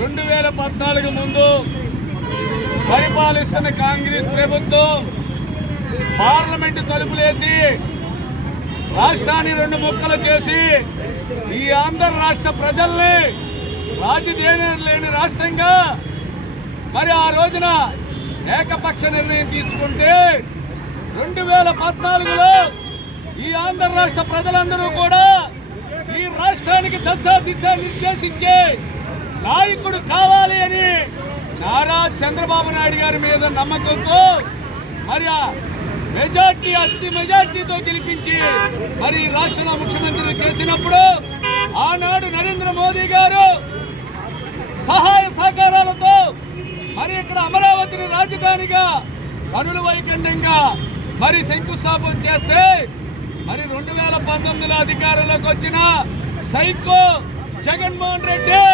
2014 ముందు పరిపాలిస్తున్న కాంగ్రెస్ ప్రభుత్వం పార్లమెంటు తలుపులేసి రాష్ట్రాన్ని రెండు ముక్కలు చేసి ఈ ఆంధ్ర రాష్ట్ర ప్రజల్ని రాజధాని లేని రాష్ట్రంగా మరి ఆ రోజున ఏకపక్ష నిర్ణయం తీసుకుంటే 2014లో ఈ ఆంధ్ర రాష్ట్ర ప్రజలందరూ కూడా ఈ రాష్ట్రానికి దిశ నిర్దేశించే నాయకుడు కావాలి అని నారా చంద్రబాబు నాయుడు గారి మీద నమ్మకంతో మరి మెజార్టీ అతి మెజార్టీతో గెలిపించి మరి రాష్ట్రంలో ముఖ్యమంత్రి చేసినప్పుడు ఆనాడు నరేంద్ర మోదీ గారు సహాయ సహకారాలతో మరి ఇక్కడ అమరావతిని రాజధానిగా పనుల వైకల్యంగా మరి శంకుస్థాపన చేస్తే మరి 2019లో అధికారంలోకి వచ్చిన సైకో జగన్మోహన్ రెడ్డి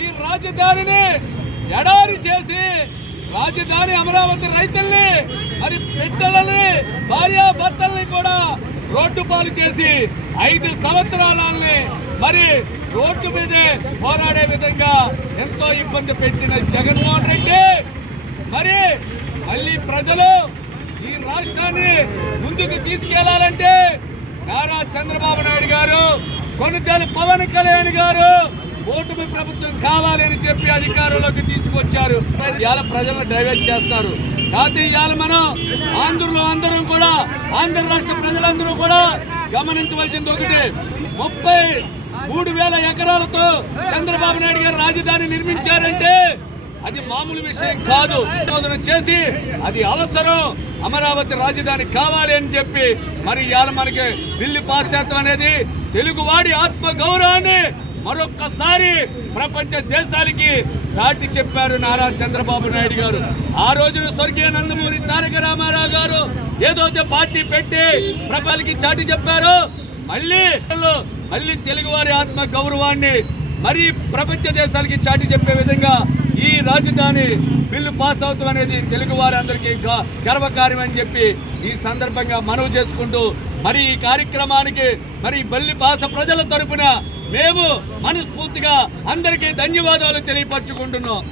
ఈ రాజధానిని ఎడారి చేసి రాజధాని అమరావతి రైతుల్ని మరి బిడ్డలని భార్యాభర్తల్ని కూడా రోడ్డు పాలు చేసి 5 సంవత్సరాలని మరి రోడ్డు మీదే పోరాడే విధంగా ఎంతో ఇబ్బంది పెట్టిన జగన్మోహన్ రెడ్డి మరి మళ్ళీ ప్రజలు ఈ రాష్ట్రాన్ని ముందుకు తీసుకెళ్లాలంటే నారా చంద్రబాబు నాయుడు గారు కొనుగోలు పవన్ కళ్యాణ్ గారు ఓటమి ప్రభుత్వం కావాలని చెప్పి అధికారంలోకి తీసుకొచ్చారు. ఇవాళ ప్రజలను డైవర్ట్ చేస్తారు. కాబట్టి ఇవాళ మనం అందరం కూడా ఆంధ్ర రాష్ట్ర ప్రజలందరూ కూడా గమనించవలసింది ఒకటి, 33,000 ఎకరాలతో చంద్రబాబు నాయుడు గారు రాజధాని నిర్మించారంటే అది మామూలు విషయం కాదు. చేసి అది అవసరం, అమరావతి రాజధాని కావాలి అని చెప్పి మరి ఇవాళ మనకి బిల్లు పాస్ చేస్తాం అనేది తెలుగువాడి ఆత్మ గౌరవాన్ని మరొక్కసారి ప్రపంచ దేశాలకి సాటి చెప్పారు నారా చంద్రబాబు నాయుడు గారు. ఆ రోజున స్వర్గీయ నందమూరి తారక రామారావు గారు ఏదైతే పార్టీ పెట్టి ప్రజలకి చాటి చెప్పారో మళ్ళీ తెలుగువారి ఆత్మ గౌరవాన్ని మరి ప్రపంచ దేశాలకి చాటి చెప్పే విధంగా ఈ రాజధాని బిల్లు పాస్ అవుతాం అనేది తెలుగు వారందరికీ గర్వకార్యం అని చెప్పి ఈ సందర్భంగా మనవి చేసుకుంటూ మరి ఈ కార్యక్రమానికి మరి బల్లిపాస ప్రజల తరపున మేము మనస్ఫూర్తిగా అందరికీ ధన్యవాదాలు తెలియపరచుకుంటున్నాం.